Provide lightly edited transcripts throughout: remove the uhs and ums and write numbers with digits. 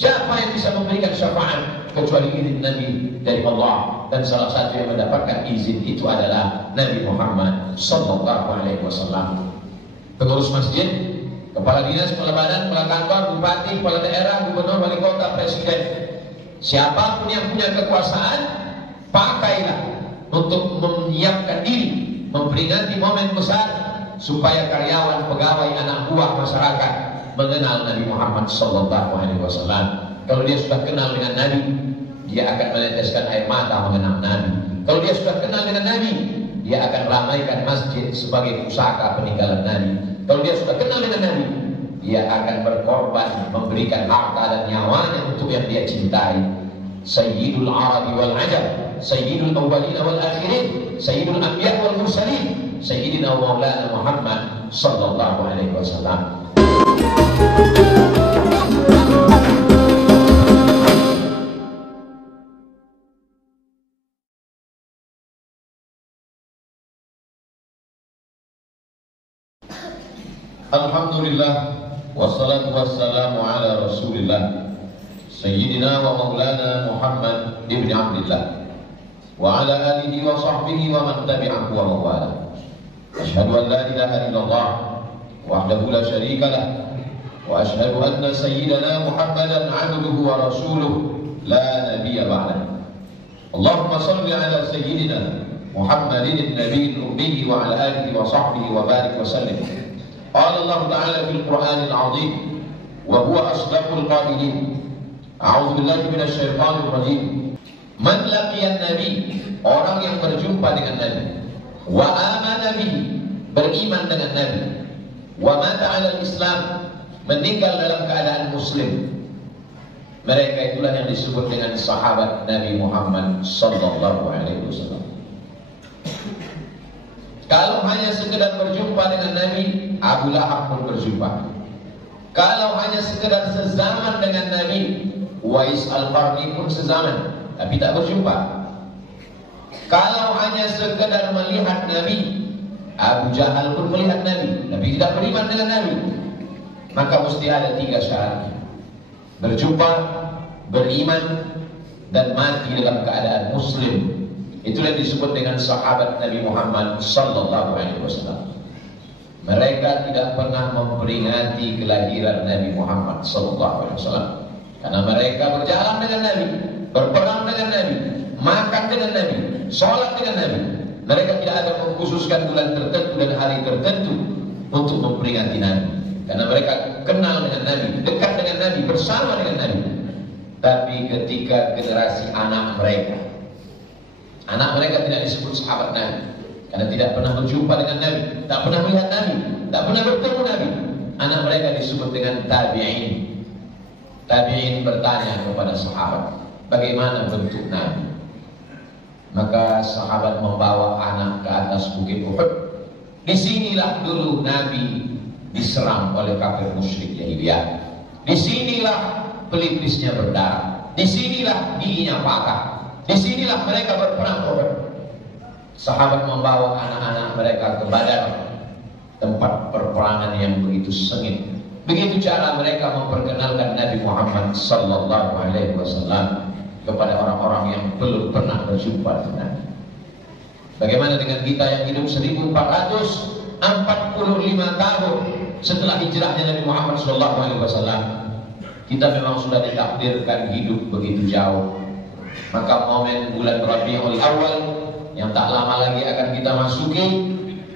Siapa yang bisa memberikan syafaat kecuali izin Nabi dari Allah? Dan salah satu yang mendapatkan izin itu adalah Nabi Muhammad sallallahu alaihi wasallam. Pengurus masjid, kepala dinas, kepala badan, kepala kantor, bupati, kepala daerah, gubernur, wali kota, presiden, siapapun yang punya kekuasaan, pakailah untuk menyiapkan diri, memperingati momen besar supaya karyawan, pegawai, anak buah masyarakat mengenal Nabi Muhammad sallallahu alaihi wasallam. Kalau dia sudah kenal dengan Nabi, dia akan meneteskan air mata mengenal Nabi. Kalau dia sudah kenal dengan Nabi, dia akan ramaikan masjid sebagai pusaka peninggalan Nabi. Kalau dia sudah kenal dengan Nabi, dia akan berkorban, memberikan harta dan nyawanya untuk yang dia cintai. Sayyidul Arabi wal Ajam, Sayyidul Awwalin wal Akhirin, Sayyidul Anbiya wal Mursalin, Sayyidina wa Maulana Muhammad sallallahu alaihi wasallam. Alhamdulillah, wassalatu wassalamu ala Rasulillah Sayyidina wa Maulana Muhammad ibn Abdillah wa ala alihi wa sahbihi wa man tabi'ahu wa mawala. Asyhadu an la ilaha illallah wahdahu la syarika lah wa asyhadu anna sayyidana Muhammadan 'abduhu wa rasuluh la nabiyya ba'dahu. Allahumma shalli ala sayyidina Muhammadin an-nabiyil ummi wa ala alihi wa sahbihi wa barik wa sallim. Qala Allah Ta'ala fil Qur'anil 'azim wa huwa asdaqul qailin. A'udzu billahi minasy syaithanir rajim. Man laqiyan nabi, orang yang berjumpa dengan Nabi, wa amana bihi, beriman dengan Nabi, wa mata 'alal Islam, meninggal dalam keadaan muslim, mereka itulah yang disebut dengan sahabat Nabi Muhammad sallallahu alaihi wasallam. Kalau hanya sekedar berjumpa dengan Nabi, Abu Lahab pun berjumpa. Kalau hanya sekedar sezaman dengan Nabi, Uwais Al-Qarni pun sezaman, tapi tak berjumpa. Kalau hanya sekedar melihat Nabi, Abu Jahal pun melihat Nabi, tapi tidak beriman dengan Nabi. Maka mesti ada 3 syarat: berjumpa, beriman, dan mati dalam keadaan muslim. Itulah disebut dengan sahabat Nabi Muhammad sallallahu alaihi wasallam. Mereka tidak pernah memperingati kelahiran Nabi Muhammad sallallahu alaihi wasallam karena mereka berjalan dengan Nabi, berperang dengan Nabi, makan dengan Nabi, sholat dengan Nabi. Mereka tidak ada mengkhususkan bulan tertentu dan hari tertentu untuk memperingati Nabi, karena mereka kenal dengan Nabi, dekat dengan Nabi, bersama dengan Nabi. Tapi ketika generasi anak mereka tidak disebut sahabat Nabi, karena tidak pernah berjumpa dengan Nabi, tak pernah melihat Nabi, tak pernah bertemu Nabi. Anak mereka disebut dengan tabi'in. Tabi'in bertanya kepada sahabat, bagaimana bentuk Nabi? Maka sahabat membawa anak ke atas bukit Uhud. Disinilah dulu Nabi diserang oleh kafir musyrik jahiliyah. Disinilah pelipisnya berdarah. Disinilah giginya patah. Disinilah mereka berperang Uhud. Sahabat membawa anak-anak mereka ke Badar, tempat perperangan yang begitu sengit. Begitu cara mereka memperkenalkan Nabi Muhammad sallallahu alaihi wasallam kepada orang-orang yang belum pernah berjumpa dengan Nabi. Bagaimana dengan kita yang hidup 1445 tahun setelah hijrahnya Nabi Muhammad sallallahu alaihi wasallam? Kita memang sudah ditakdirkan hidup begitu jauh. Maka momen bulan Rabiul Awal yang tak lama lagi akan kita masuki,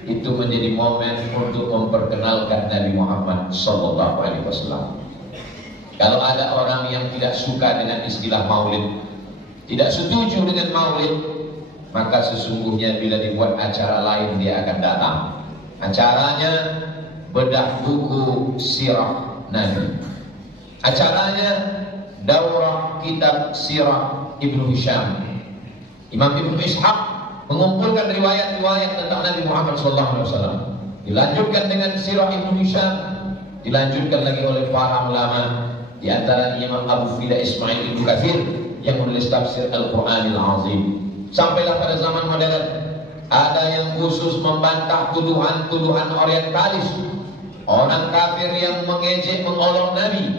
itu menjadi momen untuk memperkenalkan Nabi Muhammad sallallahu alaihi wasallam. Kalau ada orang yang tidak suka dengan istilah maulid, tidak setuju dengan maulid, maka sesungguhnya bila dibuat acara lain dia akan datang. Acaranya bedah buku sirah Nabi. Acaranya daurah kitab sirah Ibnu Hisham. Imam Ibnu Ishaq mengumpulkan riwayat-riwayat tentang Nabi Muhammad SAW. Dilanjutkan dengan sirah Ibnu Hisham, dilanjutkan lagi oleh para ulama, di antara Imam Abu Fida Ismail Ibnu Katsir yang menulis tafsir Al-Qur'anil Azim. Sampailah pada zaman modern, ada yang khusus membantah tuduhan-tuduhan orientalis, orang kafir yang mengejek, mengolok Nabi,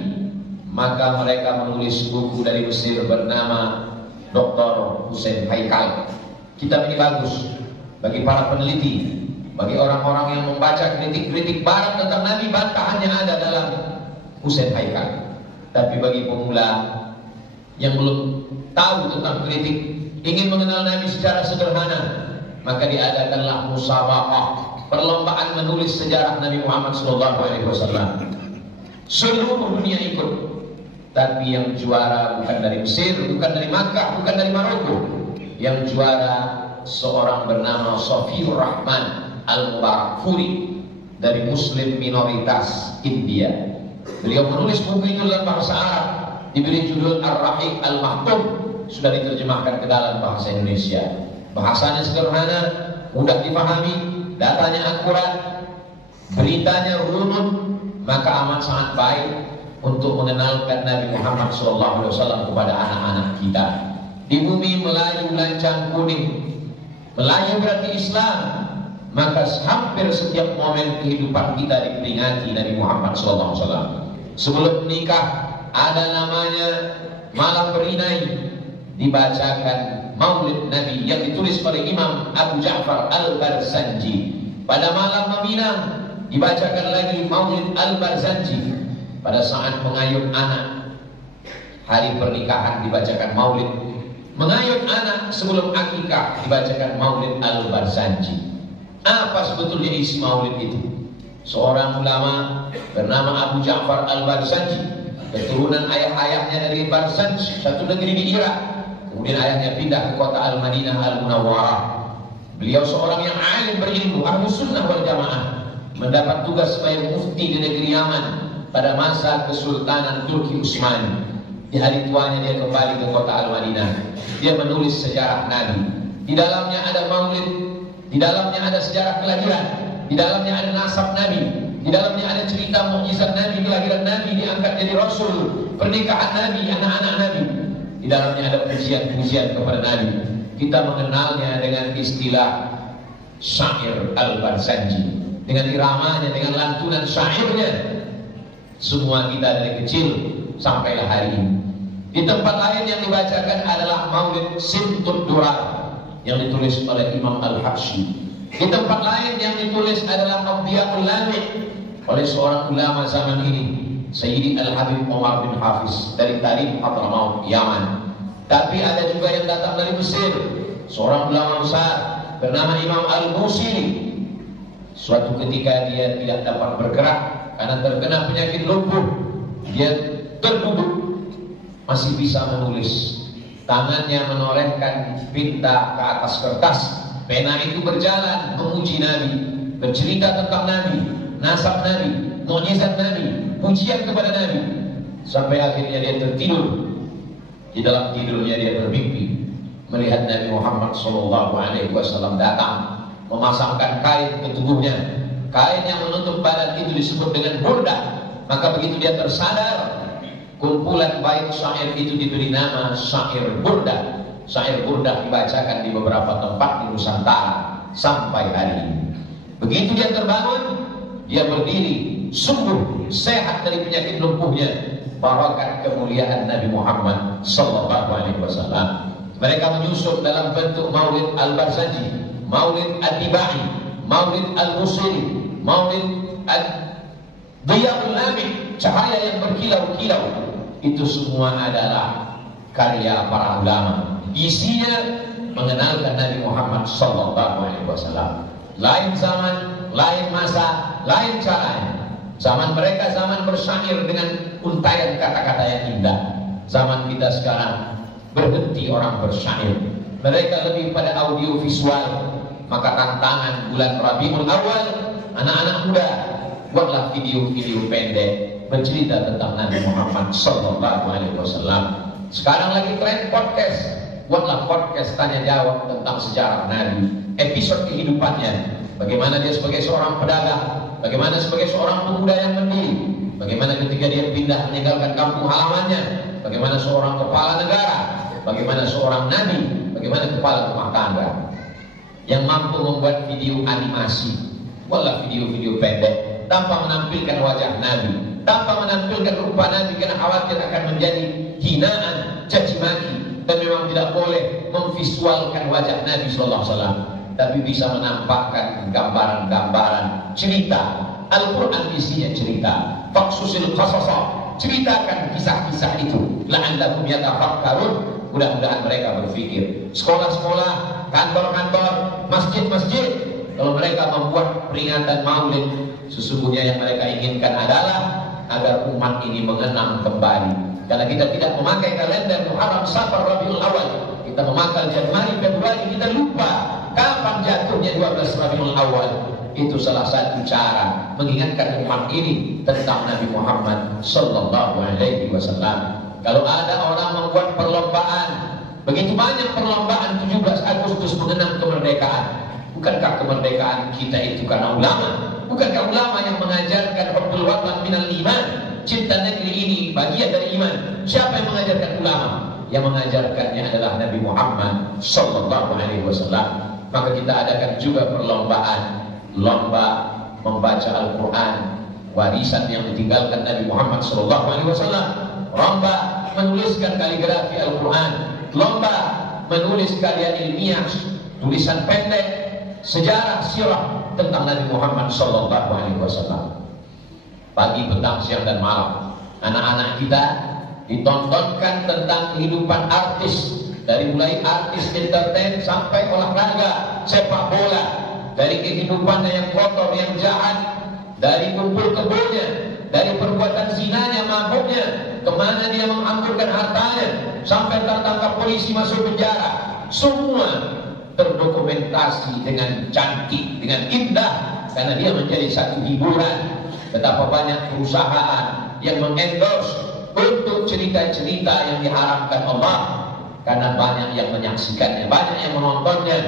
maka mereka menulis buku dari Mesir bernama Dr. Hussein Haikal. Kitab ini bagus bagi para peneliti, bagi orang-orang yang membaca kritik-kritik barat tentang Nabi, bantahannya ada dalam Hussein Haikal. Tapi bagi pemula yang belum tahu tentang kritik, ingin mengenal Nabi secara sederhana, maka diadakanlah musabaqah, perlombaan menulis sejarah Nabi Muhammad SAW. Seluruh dunia ikut, tapi yang juara bukan dari Mesir, bukan dari Makkah, bukan dari Maroko. Yang juara seorang bernama Sofiur Rahman Al-Mubarakfuri dari Muslim minoritas India. Beliau menulis buku itu dalam bahasa Arab, diberi judul Ar-Rahiq Al-Mahtum, sudah diterjemahkan ke dalam bahasa Indonesia. Bahasanya sederhana, mudah dipahami, datanya akurat, beritanya runut, maka amat sangat baik untuk mengenalkan Nabi Muhammad SAW kepada anak-anak kita. Di bumi Melayu lancang kuning, Melayu berarti Islam, maka hampir setiap momen kehidupan kita diperingati Nabi Muhammad SAW. Sebelum menikah ada namanya malam berinai, dibacakan Maulid Nabi yang ditulis oleh Imam Abu Ja'far Al-Barzanji. Pada malam meminang dibacakan lagi Maulid Al-Barzanji. Pada saat mengayun anak, hari pernikahan dibacakan Maulid. Mengayun anak sebelum akikah dibacakan Maulid Al-Barzanji. Apa sebetulnya isi Maulid itu? Seorang ulama bernama Abu Ja'far Al-Barzanji, keturunan ayah-ayahnya dari Barzanj, satu negeri di Irak. Kemudian ayahnya pindah ke kota Al-Madinah Al-Munawwarah. Beliau seorang yang alim berilmu, ahlu sunnah wal jamaah, mendapat tugas sebagai mufti di negeri Yaman pada masa Kesultanan Turki Utsmani. Di hari tuanya dia kembali ke kota Al-Madinah. Dia menulis sejarah Nabi. Di dalamnya ada Maulid, di dalamnya ada sejarah kelahiran, di dalamnya ada nasab Nabi, di dalamnya ada cerita mukjizat Nabi, kelahiran Nabi, diangkat jadi Rasul, pernikahan Nabi, anak-anak Nabi. Di dalamnya ada pujian-pujian kepada Nabi. Kita mengenalnya dengan istilah syair Al-Barzanji, dengan iramanya, dengan lantunan syairnya. Semua kita dari kecil sampailah hari ini. Di tempat lain yang dibacakan adalah Maulid Simtud Durar yang ditulis oleh Imam Al-Habsyi. Di tempat lain yang ditulis adalah Abdiyatul Lamih oleh seorang ulama zaman ini, Sayyidi Al-Habib Omar bin Hafiz dari Tarif Hadramaut, Yaman. Tapi ada juga yang datang dari Mesir, seorang ulama besar bernama Imam Al-Busiri. Suatu ketika dia tidak dapat bergerak karena terkena penyakit lumpuh. Dia terduduk, masih bisa menulis. Tangannya menorehkan tinta ke atas kertas. Pena itu berjalan memuji Nabi, bercerita tentang Nabi, nasab Nabi, mukjizat Nabi, pujian kepada Nabi. Sampai akhirnya dia tertidur. Di dalam tidurnya dia bermimpi melihat Nabi Muhammad SAW datang, memasangkan kain ke tubuhnya. Kain yang menutup badan itu disebut dengan burdah. Maka begitu dia tersadar, kumpulan bait syair itu diberi nama syair burdah. Syair burdah dibacakan di beberapa tempat di Nusantara sampai hari ini. Begitu dia terbangun, dia berdiri sungguh sehat dari penyakit lumpuhnya, barakat kemuliaan Nabi Muhammad SAW. Mereka menyusun dalam bentuk Maulid Al-Barzanji, Maulid Ad-Dibai, Maulid Al-Busiri, Maulid Ad-Diyaul Lamih, cahaya yang berkilau-kilau. Itu semua adalah karya para ulama. Isinya mengenalkan Nabi Muhammad SAW. Lain zaman, lain masa, lain caranya. Zaman mereka zaman bersyair dengan untaian kata-kata yang indah. Zaman kita sekarang berhenti orang bersyair. Mereka lebih pada audio visual. Maka tantangan bulan Rabiul Awal, anak-anak muda, buatlah video-video pendek bercerita tentang Nabi Muhammad SAW. Sekarang lagi tren podcast. Buatlah podcast tanya jawab tentang sejarah Nabi, episode kehidupannya, bagaimana dia sebagai seorang pedagang, bagaimana sebagai seorang pemuda yang mandiri, bagaimana ketika dia pindah meninggalkan kampung halamannya, bagaimana seorang kepala negara, bagaimana seorang nabi, bagaimana kepala rumah tangga yang mampu membuat video animasi. Buatlah video-video pendek tanpa menampilkan wajah Nabi, tanpa menampilkan rupa Nabi karena khawatir akan menjadi hinaan, caci maki. Dan memang tidak boleh memvisualkan wajah Nabi sallallahu alaihi wasallam, tapi bisa menampakkan gambaran-gambaran cerita. Al-Quran isinya cerita. Faqsusil qasasa, ceritakan kisah-kisah itu. La'allakum yatafakkarun, mudah-mudahan mereka berpikir. Sekolah-sekolah, kantor-kantor, masjid-masjid, kalau mereka membuat peringatan Maulid, sesungguhnya yang mereka inginkan adalah agar umat ini mengenang kembali. Karena kita tidak memakai kalender Muharram, Safar, Rabiul Awal, kita memakai Januari, Februari, kita lupa kapan jatuhnya 12 Rabiul Awal. Itu salah satu cara mengingatkan umat ini tentang Nabi Muhammad sallallahu alaihi wasallam. Kalau ada orang membuat perlombaan, begitu banyak perlombaan 17 Agustus mengenang kemerdekaan. Bukankah kemerdekaan kita itu karena ulama? Bukankah ulama yang mengajarkan hubbul watan minal iman? Cinta negeri ini bagian dari iman. Siapa yang mengajarkan ulama? Yang mengajarkannya adalah Nabi Muhammad sallallahu alaihi wasallam. Maka kita adakan juga perlombaan, lomba membaca Al-Quran, warisan yang ditinggalkan Nabi Muhammad sallallahu alaihi wasallam. Lomba menuliskan kaligrafi Al-Quran, lomba menulis karya ilmiah, tulisan pendek, sejarah sirah tentang Nabi Muhammad sallallahu alaihi wasallam. Pagi, petang, siang dan malam anak-anak kita ditontonkan tentang kehidupan artis, dari mulai artis entertain sampai olahraga sepak bola, dari kehidupannya yang kotor, yang jahat, dari kumpul kebunnya, dari perbuatan zinanya, mabuknya, kemana dia mengamburkan hartanya, sampai tertangkap polisi masuk penjara. Semua terdokumentasi dengan cantik, dengan indah, karena dia menjadi satu hiburan. Betapa banyak perusahaan yang mengendorse untuk cerita-cerita yang diharamkan Allah, karena banyak yang menyaksikannya, banyak yang menontonnya.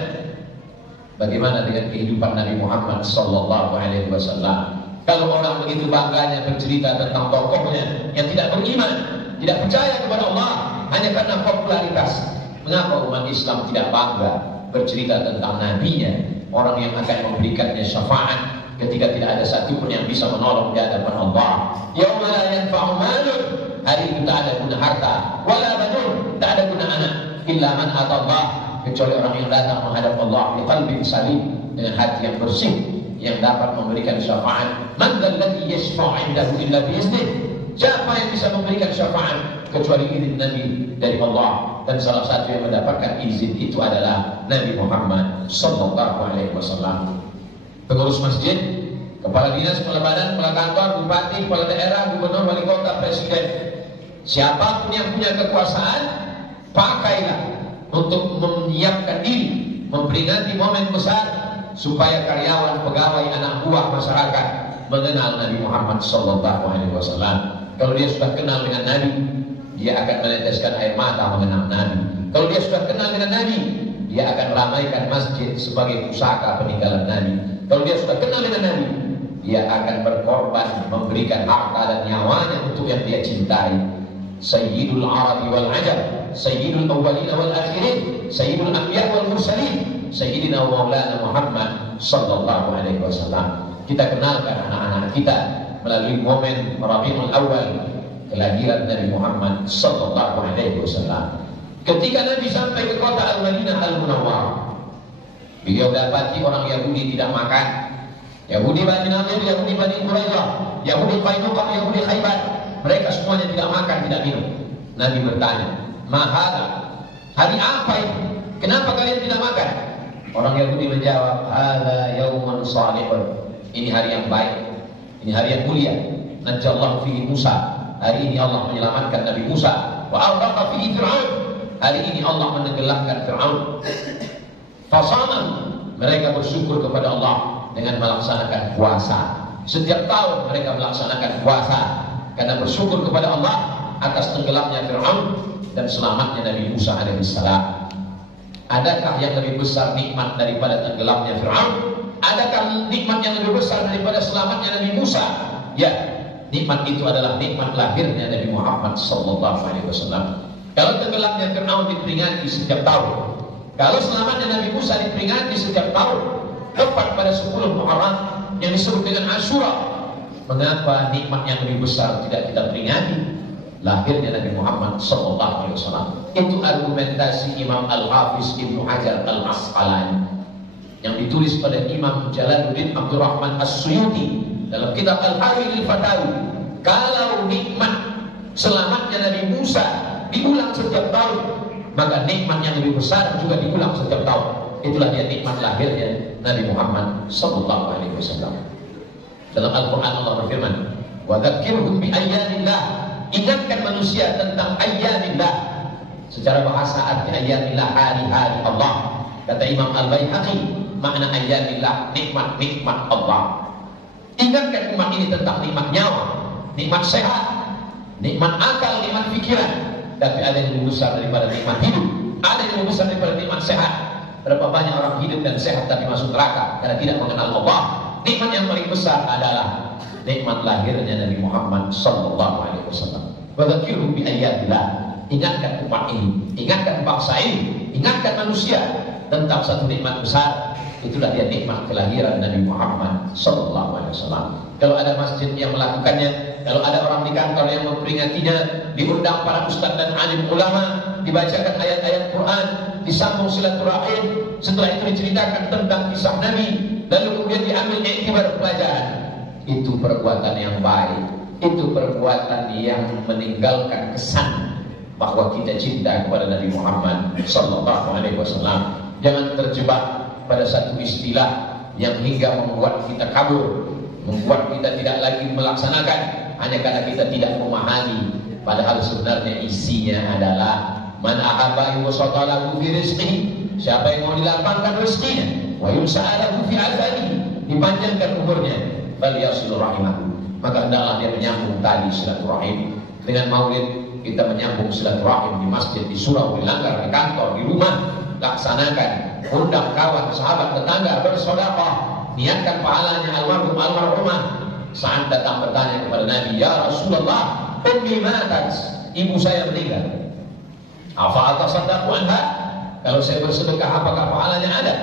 Bagaimana dengan kehidupan Nabi Muhammad sallallahu alaihi wasallam? Kalau orang begitu bangganya bercerita tentang tokohnya yang tidak beriman, tidak percaya kepada Allah hanya karena popularitas, mengapa umat Islam tidak bangga bercerita tentang nabinya, orang yang akan memberikannya syafaat ketika tidak ada satupun yang bisa menolong di hadapan Allah? Yauma la yanfa'u malun, hari itu tak ada guna harta, wala banun, tak ada guna anak, illa man atallah, kecuali orang yang datang menghadap Allah biqalbin salim, dengan hati yang bersih, yang dapat memberikan syafaat. Man dzalladzi yashfa'u 'indahu illa bi'iznih, siapa yang bisa memberikan syafaat kecuali izin Nabi dari Allah? Dan salah satu yang mendapatkan izin itu adalah Nabi Muhammad sallallahu alaihi wasallam. Pengurus masjid, kepala dinas, kepala badan, kepala kantor, bupati, kepala daerah, gubernur, wali kota, presiden, siapapun yang punya kekuasaan, pakailah untuk menyiapkan diri, memperingati momen besar supaya karyawan, pegawai, anak buah masyarakat mengenal Nabi Muhammad sallallahu alaihi wasallam. Kalau dia sudah kenal dengan Nabi, dia akan meneteskan air mata mengenal Nabi. Kalau dia sudah kenal dengan Nabi, dia akan ramaikan masjid sebagai pusaka peninggalan Nabi. Kalau dia sudah kenal dengan Nabi, dia akan berkorban, memberikan harta dan nyawanya untuk yang dia cintai. Sayyidul Arabi wal Ajam, Sayyidul Awwalin wal Akhirin, Sayyidul Anbiya wal Mursalin, Sayyidina wa Maulana Muhammad sallallahu alaihi wasallam. Kita kenalkan anak-anak kita melalui momen Rabiul Awal, kelahiran Nabi Muhammad sallallahu alaihi wasallam. Ketika Nabi sampai ke kota Al-Madinah Al-Munawwarah, beliau dapati orang Yahudi tidak makan. Yahudi Bani Nadir, Yahudi Bani Quraidah, Yahudi Qainuqa, Yahudi Khaybar, mereka semuanya tidak makan, tidak minum. Nabi bertanya, "Mahada? Hari apa itu? Kenapa kalian tidak makan?" Orang Yahudi menjawab, "Hada yaumun salihun." Ini hari yang baik, ini hari yang mulia. Najallahu fihi Musa. Hari ini Allah menyelamatkan Nabi Musa. Wa awraqa fihi Fir'aun. Hari ini Allah menenggelamkan Fir'aun. Fasaman, mereka bersyukur kepada Allah dengan melaksanakan puasa. Setiap tahun mereka melaksanakan puasa karena bersyukur kepada Allah atas tenggelamnya Fir'aun dan selamatnya Nabi Musa alaihissalam. Adakah yang lebih besar nikmat daripada tenggelamnya Fir'aun? Adakah nikmat yang lebih besar daripada selamatnya Nabi Musa? Ya, nikmat itu adalah nikmat lahirnya Nabi Muhammad sallallahu alaihi wasallam. Kalau tenggelamnya Fir'aun diperingati setiap tahun, kalau selamatnya Nabi Musa diperingati setiap tahun, tepat pada 10 Muharram yang disebut dengan Asyura, Mengapa nikmat yang lebih besar tidak kita peringati? Lahirnya Nabi Muhammad SAW. Itu argumentasi Imam Al-Hafiz Ibnu Hajar Al-Asqalani yang ditulis pada Imam Jalaluddin Abdurrahman As-Suyuti dalam kitab Al-Hawil Al-Fatawi. Kalau nikmat selamatnya Nabi Musa diulang setiap tahun, maka nikmat yang lebih besar juga diulang setiap tahun. Itulah dia nikmat lahirnya Nabi Muhammad SAW. Dalam Al-Quran Allah berfirman, wa dzakirhum bi ayyanillah. Ingatkan manusia tentang ayyanillah. Secara bahasa arti ayyanillah, hari-hari Allah. Kata Imam Al-Baihaqi, makna ayyanillah nikmat-nikmat Allah. Ingatkan umat ini tentang nikmat nyawa, nikmat sehat, nikmat akal, nikmat pikiran. Tapi ada yang lebih besar daripada nikmat hidup, ada yang lebih besar daripada nikmat sehat. Berapa banyak orang hidup dan sehat tapi masuk neraka karena tidak mengenal Allah. Nikmat yang paling besar adalah nikmat lahirnya Nabi Muhammad SAW. Wa dzakirhum bi ayyatillah. Ingatkan umat ini, ingatkan bangsa ini, ingatkan manusia tentang satu nikmat besar. Itulah dia nikmat kelahiran Nabi Muhammad SAW. Kalau ada masjid yang melakukannya, kalau ada orang di kantor yang memperingatinya, diundang para ustaz dan alim ulama, dibacakan ayat-ayat Quran, disambung silaturahim, setelah itu diceritakan tentang kisah Nabi, lalu kemudian diambil iktibar pelajaran. Itu perbuatan yang baik, itu perbuatan yang meninggalkan kesan bahwa kita cinta kepada Nabi Muhammad SAW. Jangan terjebak pada satu istilah yang hingga membuat kita kabur, membuat kita tidak lagi melaksanakan hanya karena kita tidak memahami. Padahal sebenarnya isinya adalah man ahabba yusatalahu fi rizqihi. Siapa yang mau dilapangkan rezekinya, wa yusa'alahu fi azalihi, dipanjangkan umurnya, bal yasilur rahimahu, maka hendaklah dia menyambung tali silaturahim. Dengan maulid kita menyambung silaturahim di masjid, di surau, di langgar, di kantor, di rumah. Laksanakan, undang kawan, sahabat, tetangga, bersedekah, niatkan pahalanya almarhum almarhumah. Saat datang bertanya kepada Nabi, ya Rasulullah, ummi matat, ibu saya meninggal. Afa atasaddaqu anha? Kalau saya bersedekah apakah pahalanya ada?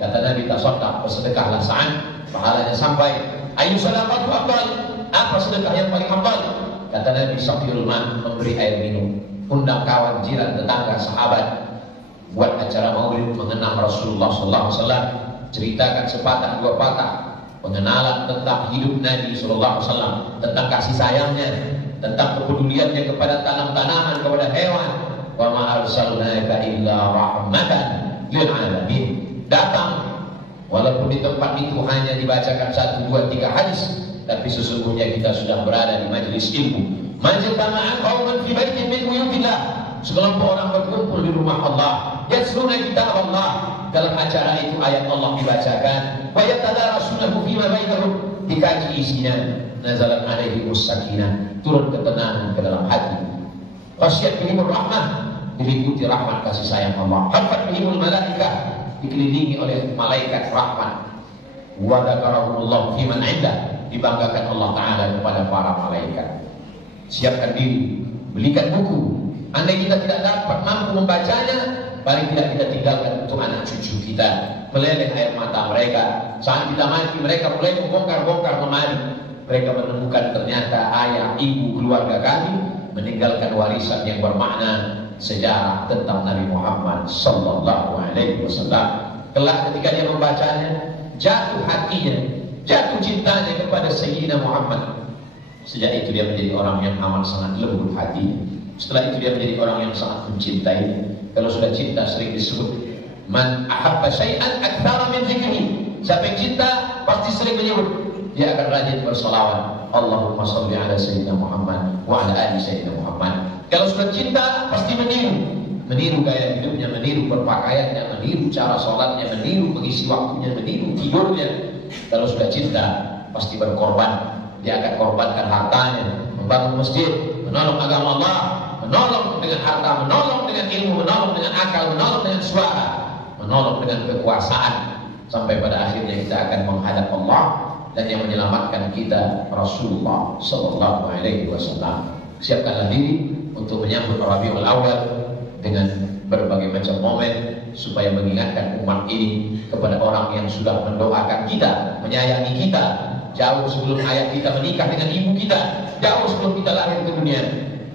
Kata Nabi, tasaddaq, bersedekahlah saat pahalanya sampai. Ayu sadaqatu afdal? Apa sedekah yang paling afdal? Kata Nabi, saqirul ma, memberi air minum. Undang kawan, jiran, tetangga, sahabat, buat acara maulid mengenang Rasulullah SAW. Ceritakan sepatah dua patah pengenalan tentang hidup Nabi SAW, tentang kasih sayangnya, tentang kepeduliannya kepada tanam-tanaman, kepada hewan. Wa ma arsalnaka illa rahmatan lil alamin. Datang, walaupun di tempat itu hanya dibacakan 1, 2, 3 hadis, tapi sesungguhnya kita sudah berada di majelis ilmu. Majtama'a qauman fi baitin min buyutillah. Sekelompok orang berkumpul di rumah Allah, yatluna kitab Allah. Dalam acara itu ayat Allah dibacakan, wa yatadarasunahu fima bainahum, dikaji isinya. Nazalat alaihimus sakinah, turun ketenangan ke dalam hati. Wasyat bihimur rahmah, diliputi rahmat kasih sayang Allah. Hafat bihimul malaikah, dikelilingi oleh malaikat rahmat. Wa dzakarahumullah fiman 'indah, dibanggakan Allah Ta'ala kepada para malaikat. Siapkan diri, belikan buku. Andai kita tidak dapat mampu membacanya, paling tidak kita tinggalkan untuk anak cucu kita. Meleleh air mata mereka. Saat kita mati, mereka mulai membongkar-bongkar lemari. Mereka menemukan ternyata ayah, ibu, keluarga kami meninggalkan warisan yang bermakna sejarah tentang Nabi Muhammad SAW. Kelak ketika dia membacanya, jatuh hatinya, jatuh cintanya kepada Sayyidina Muhammad. Sejak itu dia menjadi orang yang amat sangat lembut hatinya. Setelah itu dia menjadi orang yang sangat mencintai. Kalau sudah cinta sering disebut man ahabba syai'an aktsara min dzikri. Siapa yang cinta pasti sering menyebut. Dia akan rajin berselawat. Allahumma shalli ala sayyidina Muhammad wa ala ali sayyidina Muhammad. Kalau sudah cinta pasti meniru. Meniru gaya hidupnya, meniru berpakaiannya, meniru cara sholatnya, meniru mengisi waktunya, meniru tidurnya. Kalau sudah cinta pasti berkorban. Dia akan korbankan hartanya, membangun masjid, menolong agama Allah, menolong dengan harta, menolong dengan ilmu, menolong dengan akal, menolong dengan suara, menolong dengan kekuasaan, sampai pada akhirnya kita akan menghadap Allah, dan yang menyelamatkan kita Rasulullah SAW. Siapkanlah diri untuk menyambut Rabiul Awal dengan berbagai macam momen, supaya mengingatkan umat ini kepada orang yang sudah mendoakan kita, menyayangi kita, jauh sebelum ayah kita menikah dengan ibu kita, jauh sebelum kita lahir ke dunia,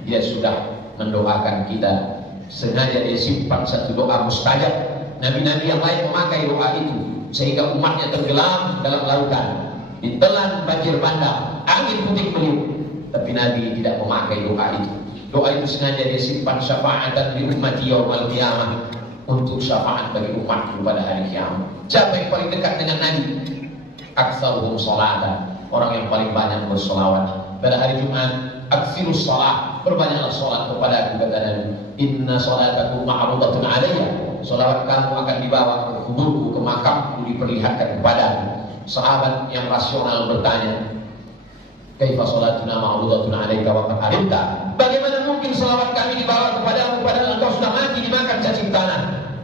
dia sudah mendoakan kita. Sengaja dia simpan satu doa mustajab. Nabi-nabi yang lain memakai doa itu sehingga umatnya tenggelam dalam lautan, ditelan banjir bandang, angin puting beliung, tapi Nabi tidak memakai doa itu. Doa itu sengaja dia simpan, syafaatan li ummati yaumal qiyamah, untuk syafaat bagi umat pada hari kiamat. Siapa yang paling dekat dengan Nabi? Aktsaruhum sholatan, orang yang paling banyak bersolawat. Pada hari Jumat, aktsirus shalah, berbanyaklah sholat kepada aku, kata Nabi. Inna sholatakum ma'rudatun alayya, sholawat kamu akan dibawa ke kuburku, ke makamku, diperlihatkan kepadaku. Sahabat yang rasional bertanya, kaifa sholatuna ma'rudatun alayka wa qad alimta? Bagaimana mungkin sholawat kami dibawa kepadamu padahal engkau sudah mati dimakan cacing tanah?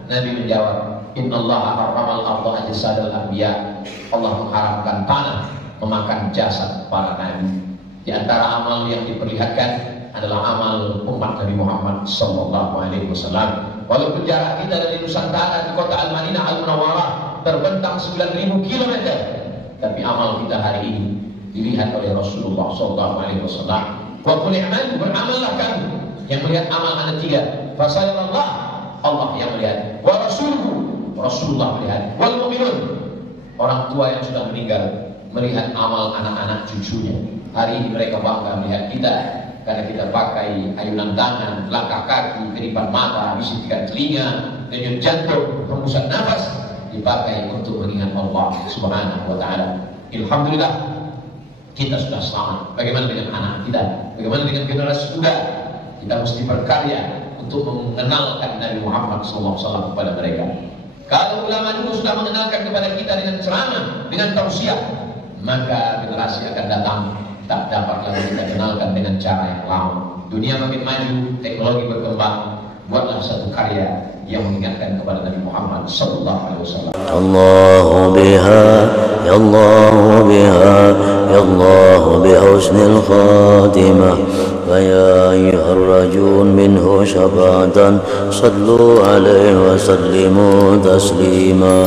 Nabi menjawab, innallaha harramal arda ajsadal anbiya, Allah mengharamkan tanah memakan jasad para nabi. Di antara amal yang diperlihatkan adalah amal umat Nabi Muhammad SAW. Walaupun jarak kita dari Nusantara ke kota Al-Madinah Al-Munawwarah terbentang 9.000 km, tapi amal kita hari ini dilihat oleh Rasulullah SAW. Wa qul i'malu, beramallah kamu. Yang melihat amal anak tiga, fasayarallah, Allah yang melihat. Wa rasuluhu, Rasulullah melihat. Wal mu'minun, orang tua yang sudah meninggal melihat amal anak-anak cucunya. Hari ini mereka bangga melihat kita karena kita pakai ayunan tangan, langkah kaki, kedipan mata, bisikan telinga, denyut jantung, hembusan nafas dipakai untuk mengingat Allah Subhanahu wa taala. Alhamdulillah kita sudah selamat. Bagaimana dengan anak kita? Bagaimana dengan generasi muda? Kita mesti berkarya untuk mengenalkan Nabi Muhammad SAW kepada mereka. Kalau ulama dulu sudah mengenalkan kepada kita dengan ceramah, dengan tausiah, maka generasi akan datang tak dapat lagi kita kenalkan dengan cara yang lama. Dunia makin maju, teknologi berkembang, buatlah satu karya yang mengingatkan kepada Nabi Muhammad sallallahu alaihi wasallam. Allahu biha, ya Allah biha, ya Allah bi husnil khatimah. Wa ya ayyuhar rajun minhu syafa'atan, sallu alaihi wa sallimu taslima.